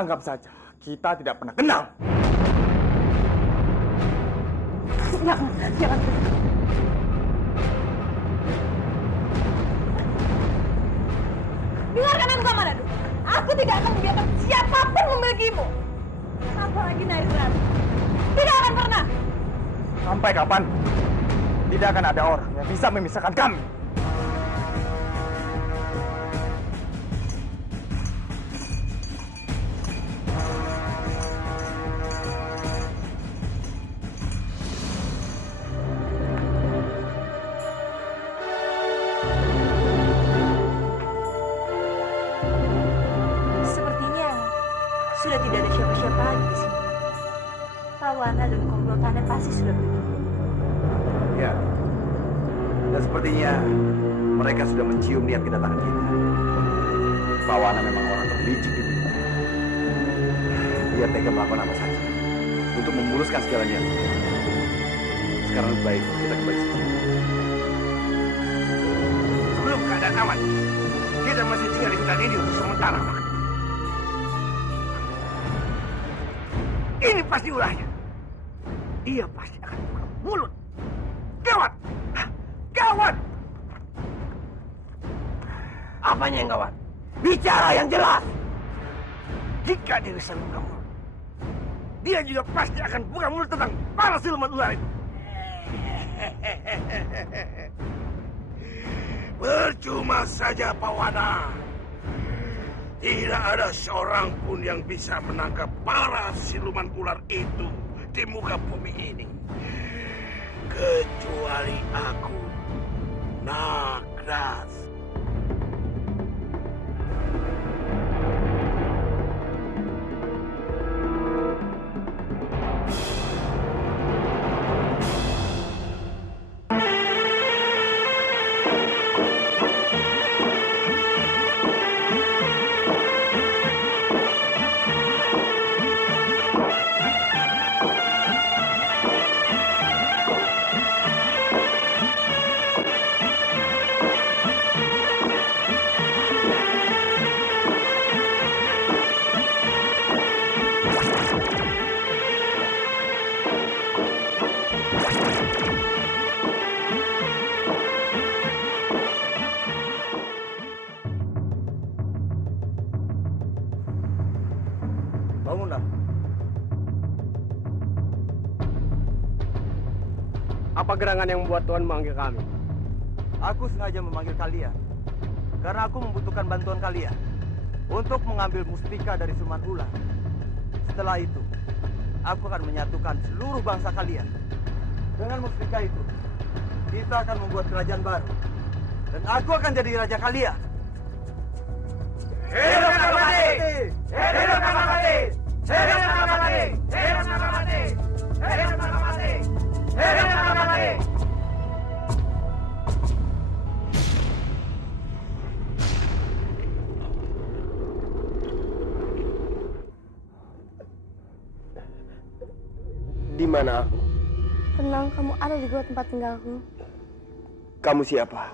Anggap saja kita tidak pernah kenal. Jangan. Dengarkan aku, Kamandanu. Aku tidak akan membiarkan siapapun memilikimu. Apalagi Nairatu. Tidak akan pernah. Sampai kapan? Tidak akan ada orang yang bisa memisahkan kami. Sudah tidak ada siapa-siapa lagi di sini. Pawana dan komplotannya pasti sudah pergi. Ya, dan sepertinya mereka sudah mencium niat kedatangan kita. Pawana memang orang terlicik di dunia. Dia tega melakukan apa saja untuk memuluskan segala niat. Sekarang lebih baik kita kembali saja. Sebelum keadaan aman, kita masih tinggal di hutan ini untuk sementara. Ini pasti ulahnya. Dia pasti akan buka mulut. Gawat! Gawat! Apanya yang gawat? Bicara yang jelas! Jika dia bisa buka mulut, dia juga pasti akan buka mulut tentang para siluman ular itu. Percuma saja, Pawana. Tidak ada seorang pun yang bisa menangkap para siluman ular itu di muka bumi ini. Kecuali aku, Nagras. Bangunlah. Apa gerangan yang membuat Tuhan memanggil kami? Aku sengaja memanggil kalian karena aku membutuhkan bantuan kalian untuk mengambil mustika dari siluman ular. Setelah itu, aku akan menyatukan seluruh bangsa kalian. Dengan mustika itu, kita akan membuat kerajaan baru. Dan aku akan jadi raja kalian. Hidup Nagamati! Hidup Nagamati! Hidup Nagamati! Hidup Nagamati! Hidup Nagamati! Hidup Nagamati! Di mana aku? Tenang, kamu ada di gua tempat tinggalku. Kamu siapa?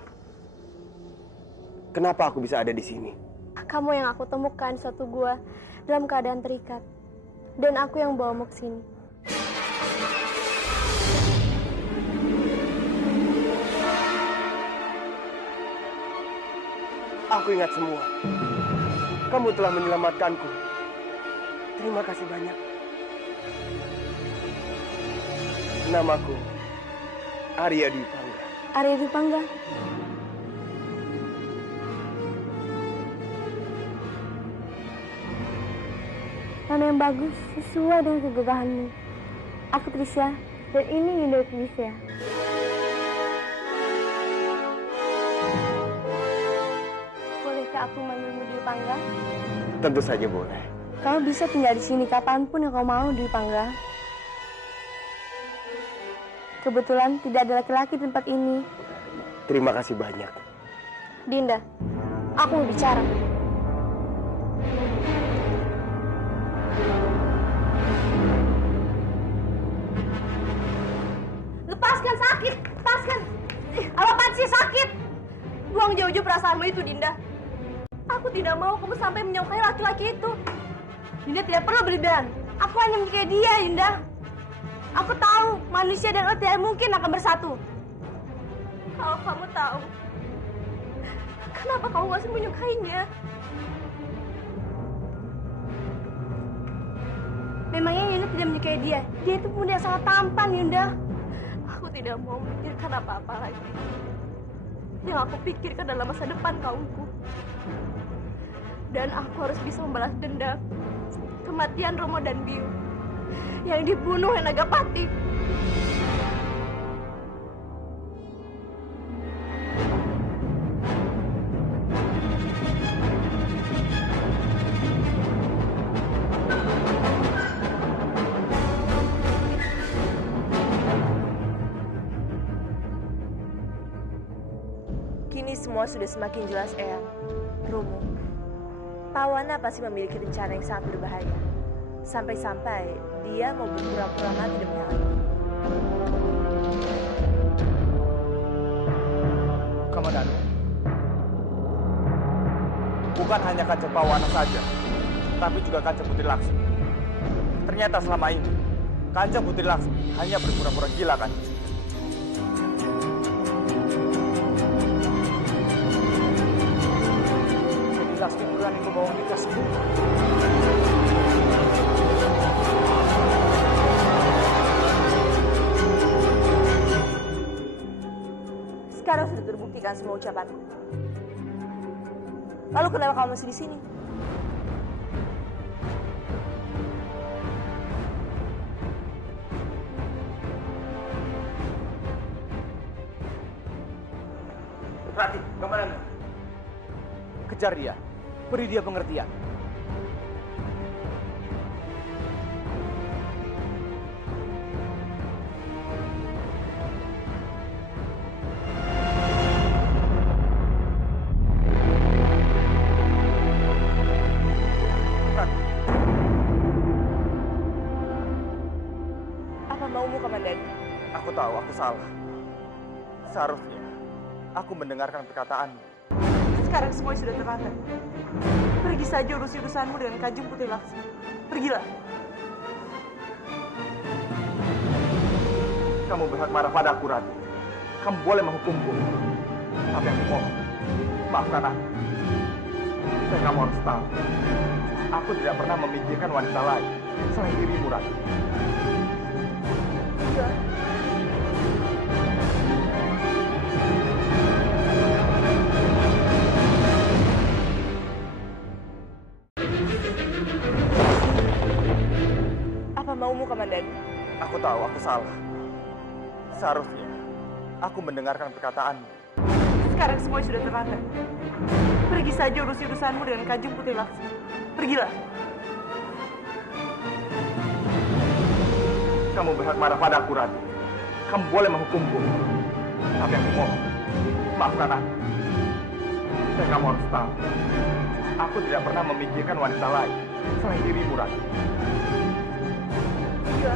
Kenapa aku bisa ada di sini? Kamu yang aku temukan di suatu gua dalam keadaan terikat. Dan aku yang bawamu ke sini. Aku ingat semua. Kamu telah menyelamatkanku. Terima kasih banyak. Namaku Arya Dwi Pangga. Arya Dwi Pangga. Nama yang bagus sesuai dengan kegagahanmu. Aku Trisha dan ini Yunda Trisha. Bolehkah aku manggilmu Dwi Pangga? Tentu saja boleh. Kamu bisa tinggal di sini kapanpun yang kau mau, Dwi Pangga. Kebetulan tidak ada laki-laki di tempat ini. Terima kasih banyak. Dinda, aku mau bicara. Lepaskan, sakit! Lepaskan! Apaan sih sakit? Buang jauh-jauh perasaanmu itu, Dinda. Aku tidak mau kamu sampai menyukai laki-laki itu. Yunda tidak perlu berlebihan. Aku hanya menyukai dia, Yunda. Aku tahu manusia dan Allah tidak mungkin akan bersatu. Kalau kamu tahu, kenapa kamu masih menyukainya? Memangnya Yunda tidak menyukai dia? Dia itu pemuda yang sangat tampan, Yunda. Aku tidak mau memikirkan apa-apa lagi. Yang aku pikirkan adalah masa depan kaumku. Dan aku harus bisa membalas dendam kematian Romo dan Biu yang dibunuh oleh Nagapati. Kini semua sudah semakin jelas, Eyang. Romo, Pawana pasti memiliki rencana yang sangat berbahaya. Sampai-sampai dia mau berpura-pura mati demi hal ini. Kamandanu, bukan hanya Kanjeng Pawana saja, tapi juga Kanjeng Putri Laksmi. Ternyata selama ini, Kanjeng Putri Laksmi hanya berpura-pura gila, kan? Jadi Laksmi berani membawa kita semua. Sekarang sudah terbuktikan semua ucapanku. Lalu kenapa kamu masih di sini? Rati, kemana? Kejar dia, beri dia pengertian. Aku tahu aku salah. Seharusnya aku mendengarkan perkataanmu. Sekarang semua sudah terlambat. Pergi saja urus urusanmu dengan Kanjeng Putri Laksmi. Pergilah. Kamu berhak marah padaku, Rati. Kamu boleh menghukumku. Tapi aku mohon, maafkan aku. Dan kamu harus tahu, aku tidak pernah memikirkan wanita lain selain dirimu, Rati. Iya. Apa maumu, Kamandanu? Aku tahu aku salah. Seharusnya aku mendengarkan perkataanmu. Sekarang semua sudah terlambat. Pergi saja urus urusanmu dengan Kanjeng Putri Laksmi. Pergilah. Kamu berhak marah padaku, Rati. Kamu boleh menghukumku. Tapi aku mohon, maafkan aku. Dan kamu harus tahu, aku tidak pernah memikirkan wanita lain selain dirimu, Rati. Iya.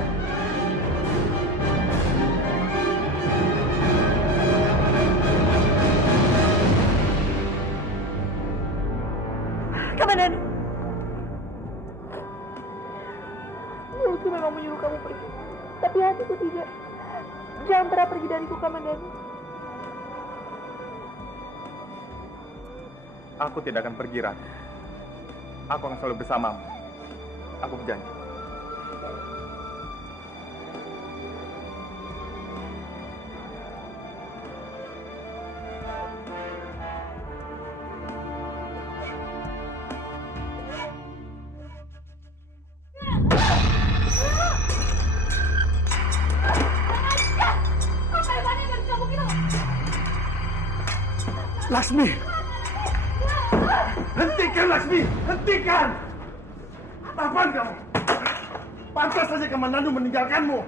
Kamandanu. Mulutku memang menyuruh kamu pergi, tapi hatiku tidak. Jangan pernah pergi dariku, Kamandanu. Aku tidak akan pergi, Rati. Aku akan selalu bersamamu. Aku berjanji. Laksmi! Hentikan, Laksmi! Hentikan! Apaan kamu? Pantas saja Kamandanu meninggalkanmu.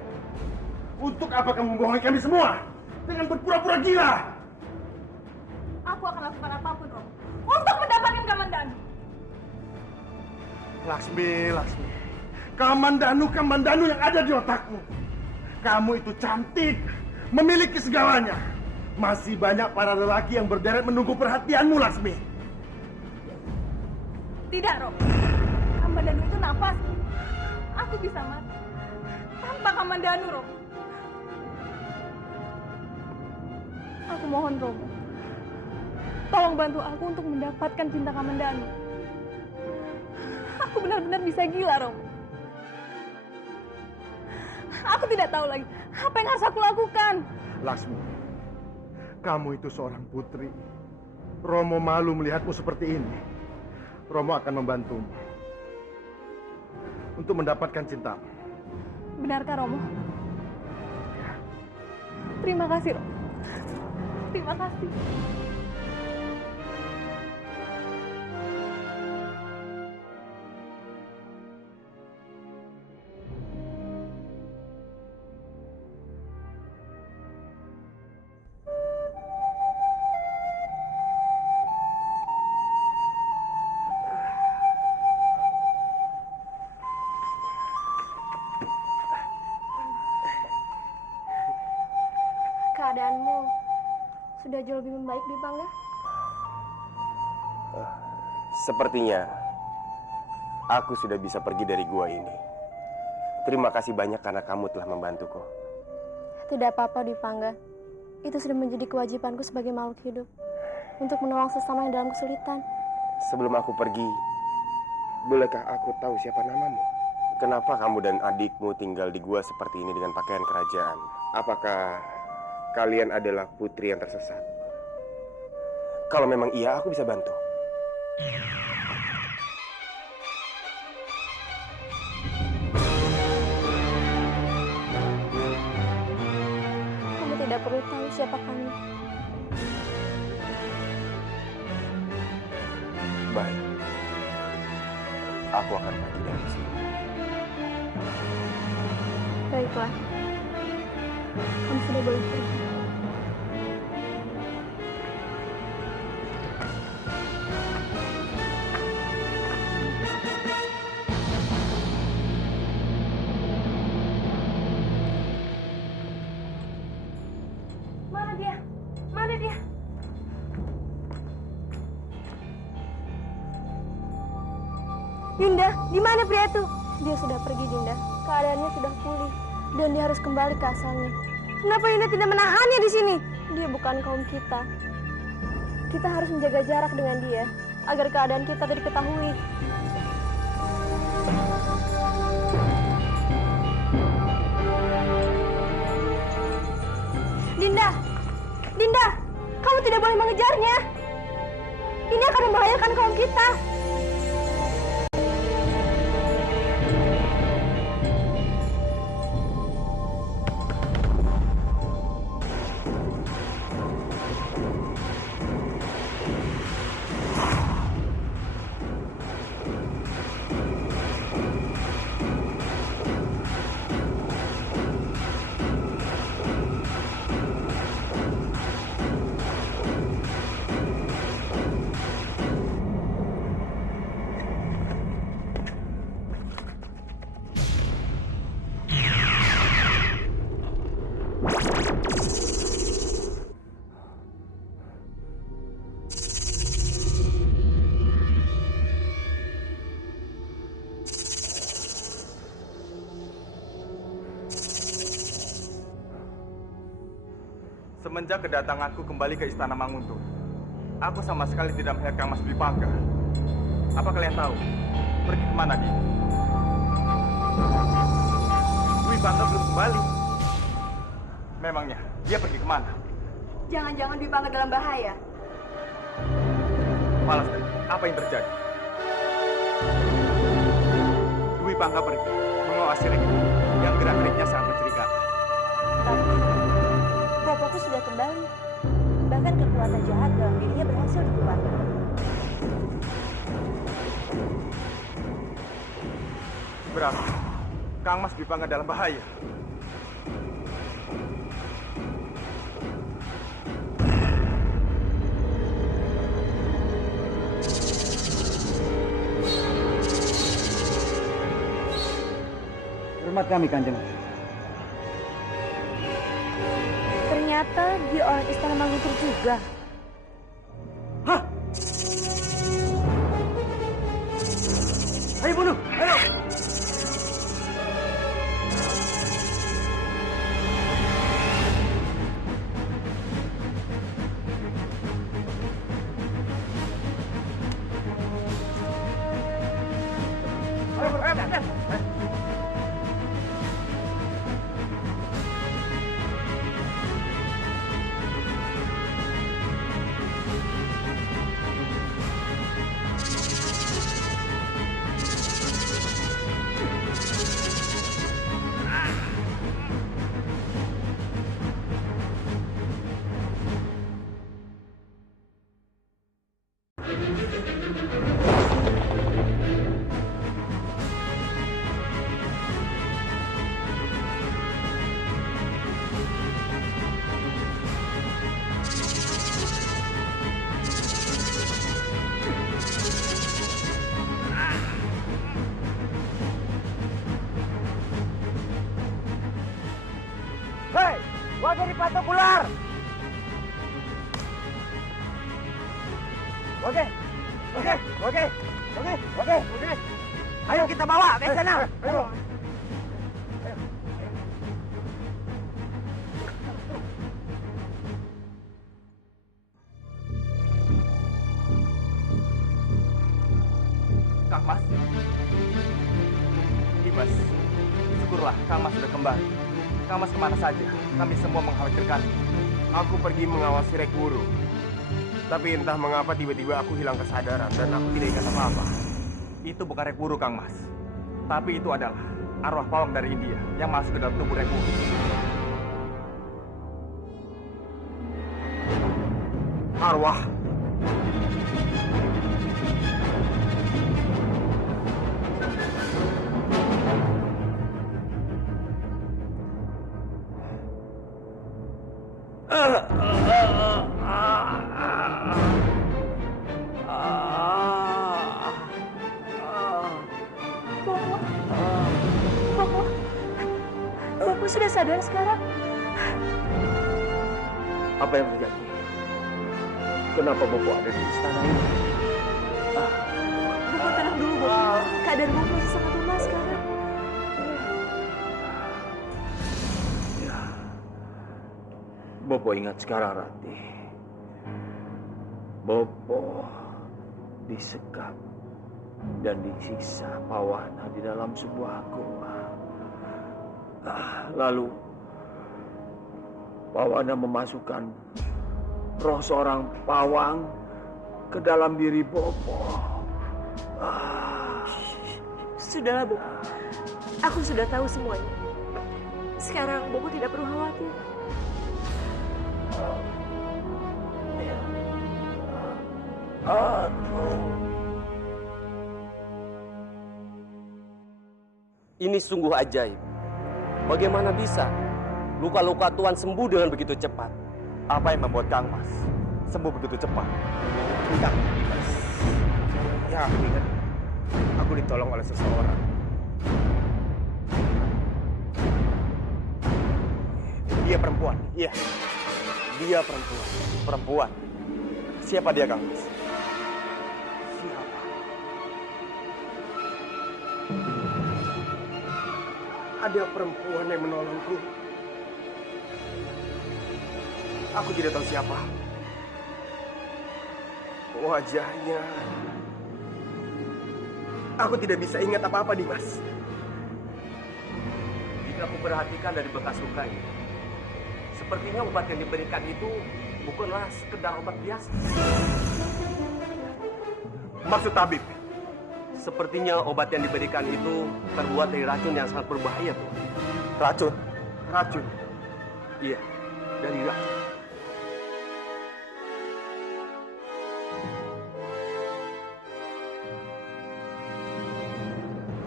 Untuk apa kamu membohongi kami semua? Dengan berpura-pura gila! Aku akan lakukan apapun, Romo, untuk mendapatkan Kamandanu. Laksmi, Laksmi. Kamandanu yang ada di otakmu. Kamu itu cantik, memiliki segalanya. Masih banyak para lelaki yang berderet menunggu perhatianmu, Laksmi. Tidak, Romo. Kamandanu itu nafas, aku bisa mati tanpa Kamandanu, Romo. Aku mohon, Romo, tolong bantu aku untuk mendapatkan cinta Kamandanu. Aku benar-benar bisa gila, Romo. Aku tidak tahu lagi apa yang harus aku lakukan. Laksmi, kamu itu seorang putri. Romo malu melihatmu seperti ini. Romo akan membantumu untuk mendapatkan cintamu. Benarkah, Romo? Terima kasih, Romo. Terima kasih. Keadaanmu sudah jauh lebih membaik, Dwi Pangga? Sepertinya aku sudah bisa pergi dari gua ini. Terima kasih banyak karena kamu telah membantuku. Tidak apa-apa, Dwi Pangga. Itu sudah menjadi kewajibanku sebagai makhluk hidup untuk menolong sesama yang dalam kesulitan. Sebelum aku pergi, bolehkah aku tahu siapa namamu? Kenapa kamu dan adikmu tinggal di gua seperti ini dengan pakaian kerajaan? Apakah kalian adalah putri yang tersesat? Kalau memang iya, aku bisa bantu. Kamu tidak perlu tahu siapa kami. Baik. Aku akan pergi dari sini. Baiklah. Kamu sudah boleh pergi. Mana dia? Mana dia? Dinda, di mana pria itu? Dia sudah pergi, Dinda. Keadaannya sudah pulih dan dia harus kembali ke asalnya. Kenapa Dinda tidak menahannya di sini? Dia bukan kaum kita. Kita harus menjaga jarak dengan dia agar keadaan kita tidak diketahui. Dinda, Dinda, kamu tidak boleh mengejarnya. Ini akan membahayakan kaum kita. Semenjak kedatanganku kembali ke Istana Manguntuh, aku sama sekali tidak melihat Kang Mas Dwi Pangga. Apa kalian tahu? Pergi kemana dia? Dwi Pangga belum kembali. Memangnya dia pergi kemana? Jangan-jangan Dwi Pangga dalam bahaya. Palastri, apa yang terjadi? Dwi Pangga pergi mengawasi Reki yang gerak-geriknya sangat mencurigakan. Tapi Bopoku sudah kembali. Bahkan kekuatan jahat dalam dirinya berhasil dikeluarkan. Berarti Kang Mas Dwi Pangga dalam bahaya. Hormat kami, Kanjeng. Ternyata dia orang Istana Manguntuh juga. Hah? Ayo bunuh! Oke. Ayo kita bawa ke sana. Ayo. Kang Mas. Dimas, syukurlah Kang Mas sudah kembali. Kang Mas kemana saja? Kami semua mengkhawatirkan. Aku pergi mengawasi Rek Wuru. Tapi entah mengapa tiba-tiba aku hilang kesadaran dan aku tidak ingat apa-apa. Itu bukan Rek Wuru, Kang Mas. Tapi itu adalah arwah pawang dari India yang masuk ke dalam tubuh Rek Wuru. Arwah? Bopo sudah sadar sekarang? Apa yang terjadi? Kenapa Bopo ada di istana ini? Bopo tenang dulu, Bopo. Keadaan Bopo masih sangat lemah sekarang. Ya. Bopo ingat sekarang, Rati. Bopo disekap dan disiksa Pawana di dalam sebuah gua. Lalu Pawana memasukkan roh seorang pawang ke dalam diri Bopo. Sudahlah, Bopo. Aku sudah tahu semuanya. Sekarang Bopo tidak perlu khawatir. Ini sungguh ajaib. Bagaimana bisa luka-luka Tuan sembuh dengan begitu cepat? Apa yang membuat Kang Mas sembuh begitu cepat? Tidak, Dimas. Ya, aku ingat. Aku ditolong oleh seseorang. Dia perempuan. Iya. Dia perempuan. Perempuan? Siapa dia, Kang Mas? Ada perempuan yang menolongku. Aku tidak tahu siapa. Wajahnya. Aku tidak bisa ingat apa-apa, Dimas. Jika aku perhatikan dari bekas luka ini, sepertinya obat yang diberikan itu bukanlah sekedar obat biasa. Maksud tabib? Sepertinya obat yang diberikan itu terbuat dari racun yang sangat berbahaya, Tuan. Racun? Racun? Iya, dari racun.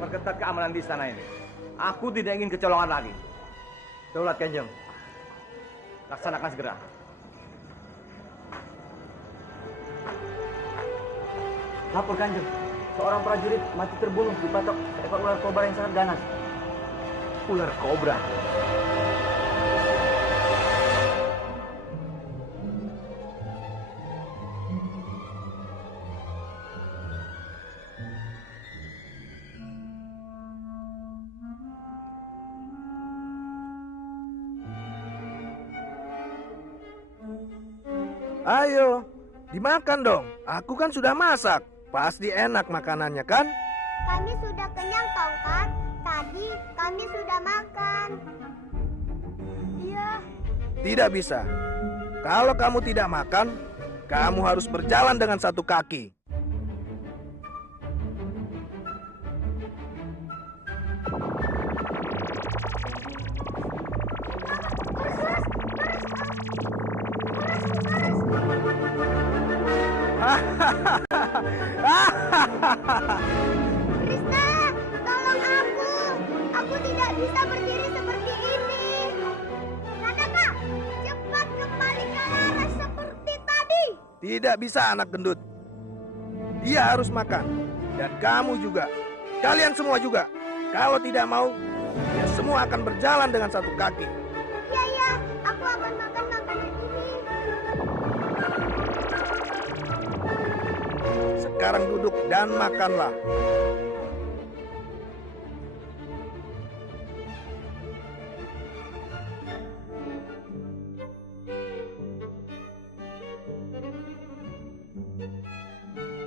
Perketat keamanan di istana ini. Aku tidak ingin kecolongan lagi. Daulat Kanjeng, laksanakan segera. Lapor Kanjeng, seorang prajurit mati terbunuh dipatok seekor ular kobra yang sangat ganas. Ular kobra? Ayo, dimakan dong. Aku kan sudah masak. Pasti enak makanannya kan? Kami sudah kenyang, Tongkat. Tadi kami sudah makan. Iya. Tidak bisa. Kalau kamu tidak makan, kamu harus berjalan dengan satu kaki. Krishna, tolong aku. Aku tidak bisa berdiri seperti ini. Radaka, cepat kembali ke laras seperti tadi. Tidak bisa anak gendut. Dia harus makan. Dan kamu juga. Kalian semua juga. Kalau tidak mau, ya semua akan berjalan dengan satu kaki. Ya, aku akan makan makanan ini. Sekarang duduk dan makanlah.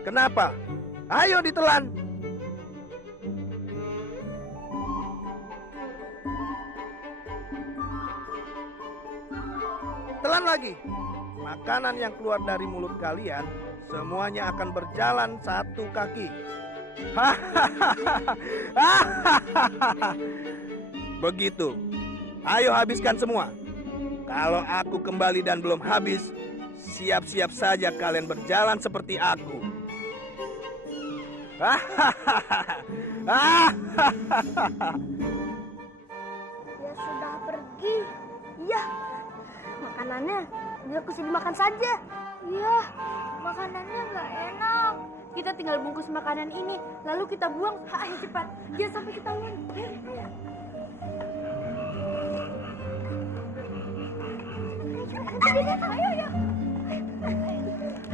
Kenapa? Ayo ditelan. Telan lagi. Makanan yang keluar dari mulut kalian semuanya akan berjalan satu kaki. Begitu. Ayo habiskan semua. Kalau aku kembali dan belum habis, siap-siap saja kalian berjalan seperti aku. Dia sudah pergi. Iya, makanannya biar aku dimakan saja. Iya, makanannya nggak enak. Kita tinggal bungkus makanan ini, lalu kita buang. Ayo cepat, jangan sampai ketahuan. Ayo.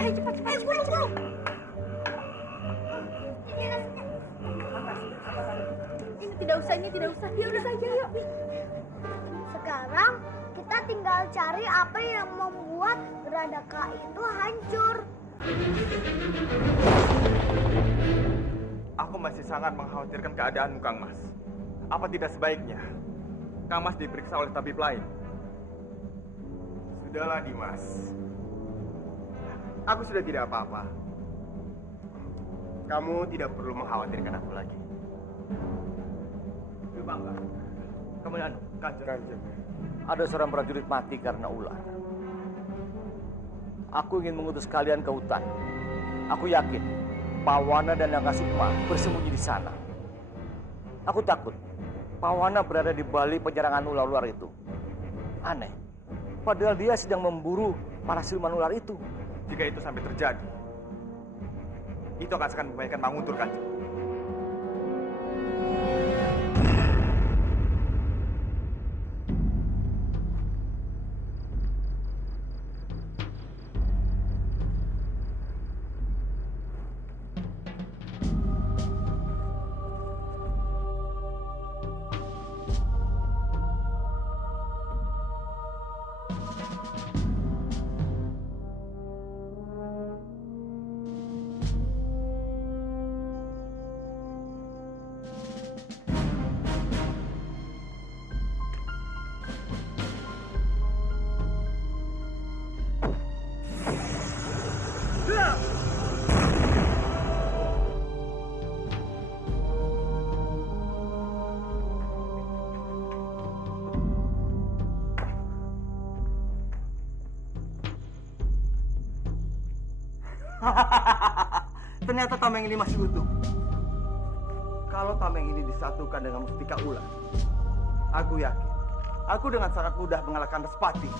Ayo cepat, buru. Ini tidak usah. Ya udah saja, yuk. Sekarang kita tinggal cari apa yang membuat Gradaka itu hancur. Aku masih sangat mengkhawatirkan keadaanmu, Kang Mas. Apa tidak sebaiknya Kang Mas diperiksa oleh tabib lain? Sudahlah, Dimas. Aku sudah tidak apa-apa. Kamu tidak perlu mengkhawatirkan aku lagi. Bangga. Kemudian, Kanjeng. Ada seorang prajurit mati karena ular. Aku ingin mengutus kalian ke hutan. Aku yakin Pawana dan Nagasukma bersembunyi di sana. Aku takut Pawana berada di balik penyerangan ular-ular itu. Aneh, padahal dia sedang memburu para siluman ular itu. Jika itu sampai terjadi, itu akan sangat membahayakan Manguntur, Kanjeng. Ternyata tameng ini masih utuh. Kalau tameng ini disatukan dengan mustika ular, aku yakin aku dengan sangat mudah mengalahkan Respati.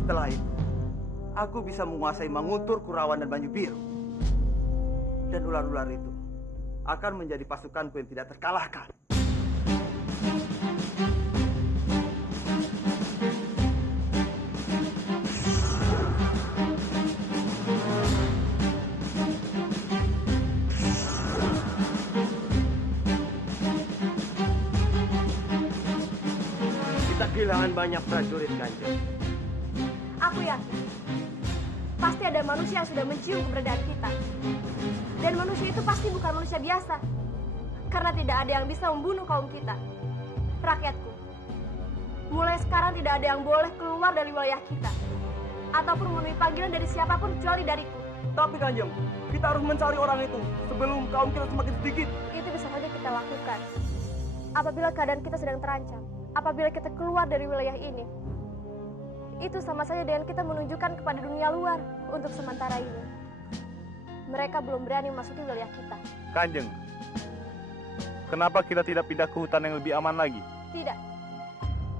Setelah itu, aku bisa menguasai Manguntur, Kurawan, dan Banyu Biru. Dan ular-ular itu akan menjadi pasukanku yang tidak terkalahkan. Kehilangan banyak prajurit, Kanjeng. Aku yakin pasti ada manusia yang sudah mencium keberadaan kita. Dan manusia itu pasti bukan manusia biasa. Karena tidak ada yang bisa membunuh kaum kita. Rakyatku, mulai sekarang tidak ada yang boleh keluar dari wilayah kita. Ataupun memenuhi panggilan dari siapapun kecuali dariku. Tapi Kanjeng, kita harus mencari orang itu sebelum kaum kita semakin sedikit. Itu bisa saja kita lakukan. Apabila keadaan kita sedang terancam. Apabila kita keluar dari wilayah ini, itu sama saja dengan kita menunjukkan kepada dunia luar untuk sementara ini. Mereka belum berani memasuki wilayah kita. Kanjeng, kenapa kita tidak pindah ke hutan yang lebih aman lagi? Tidak.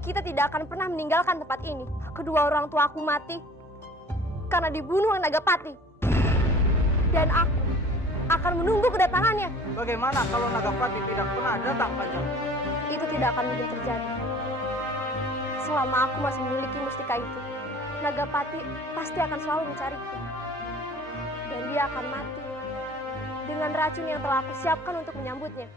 Kita tidak akan pernah meninggalkan tempat ini. Kedua orang tua aku mati karena dibunuh oleh Nagapati. Dan aku akan menunggu kedatangannya. Bagaimana kalau Nagapati tidak pernah datang, Kanjeng? Itu tidak akan mungkin terjadi. Selama aku masih memiliki mustika itu, Nagapati pasti akan selalu mencariku. Dan dia akan mati dengan racun yang telah aku siapkan untuk menyambutnya.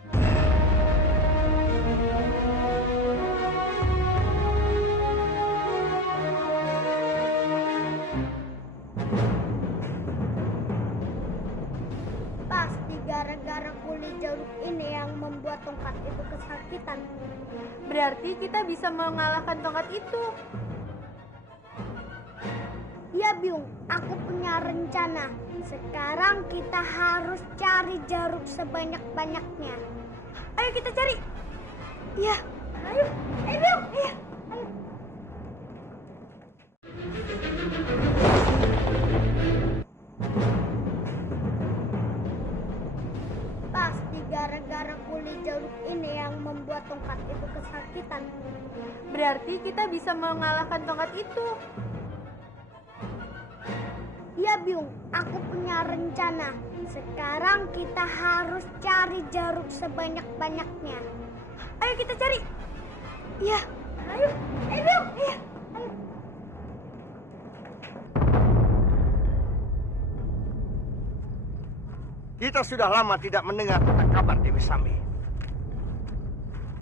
Pasti gara-gara kulit jeruk ini yang membuat tongkat itu kesakitan. Berarti kita bisa mengalahkan tongkat itu. Ya Byung, aku punya rencana. Sekarang kita harus cari jeruk sebanyak-banyaknya. Ayo kita cari. Ya, ayo Byung, ayo. Pasti gara-gara kulit jeruk ini yang membuat tongkat itu kesakitan. Berarti kita bisa mengalahkan tongkat itu. Ya Byung, aku punya rencana. Sekarang kita harus cari jeruk sebanyak-banyaknya. Ayo kita cari. Ya, ayo Byung, ayo. Kita sudah lama tidak mendengar tentang kabar Dewi Sambi.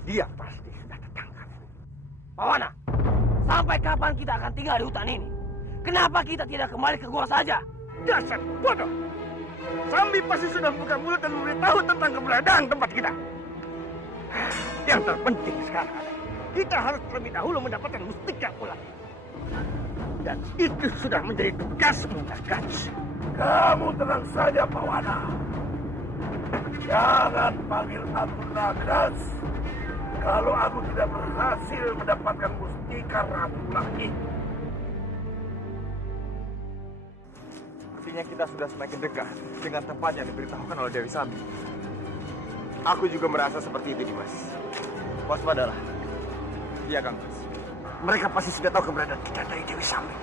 Dia pasti sudah tertangkap. Pawana, sampai kapan kita akan tinggal di hutan ini? Kenapa kita tidak kembali ke gua saja? Dasar bodoh. Sambi pasti sudah buka mulut dan memberitahu tentang keberadaan tempat kita. Yang terpenting sekarang, kita harus terlebih dahulu mendapatkan mustika ular. Dan itu sudah menjadi tugasmu, Nagraj. Kamu tenang saja, Pawana. Jangan panggil aku Nagraj. Kalau aku tidak berhasil mendapatkan mustika ratu ular itu. Sepertinya kita sudah semakin dekat dengan tempat yang diberitahukan oleh Dewi Sambi. Aku juga merasa seperti itu, Dimas. Waspadalah. Iya, Kang Mas. Mereka pasti sudah tahu keberadaan kita dari Dewi Sambi.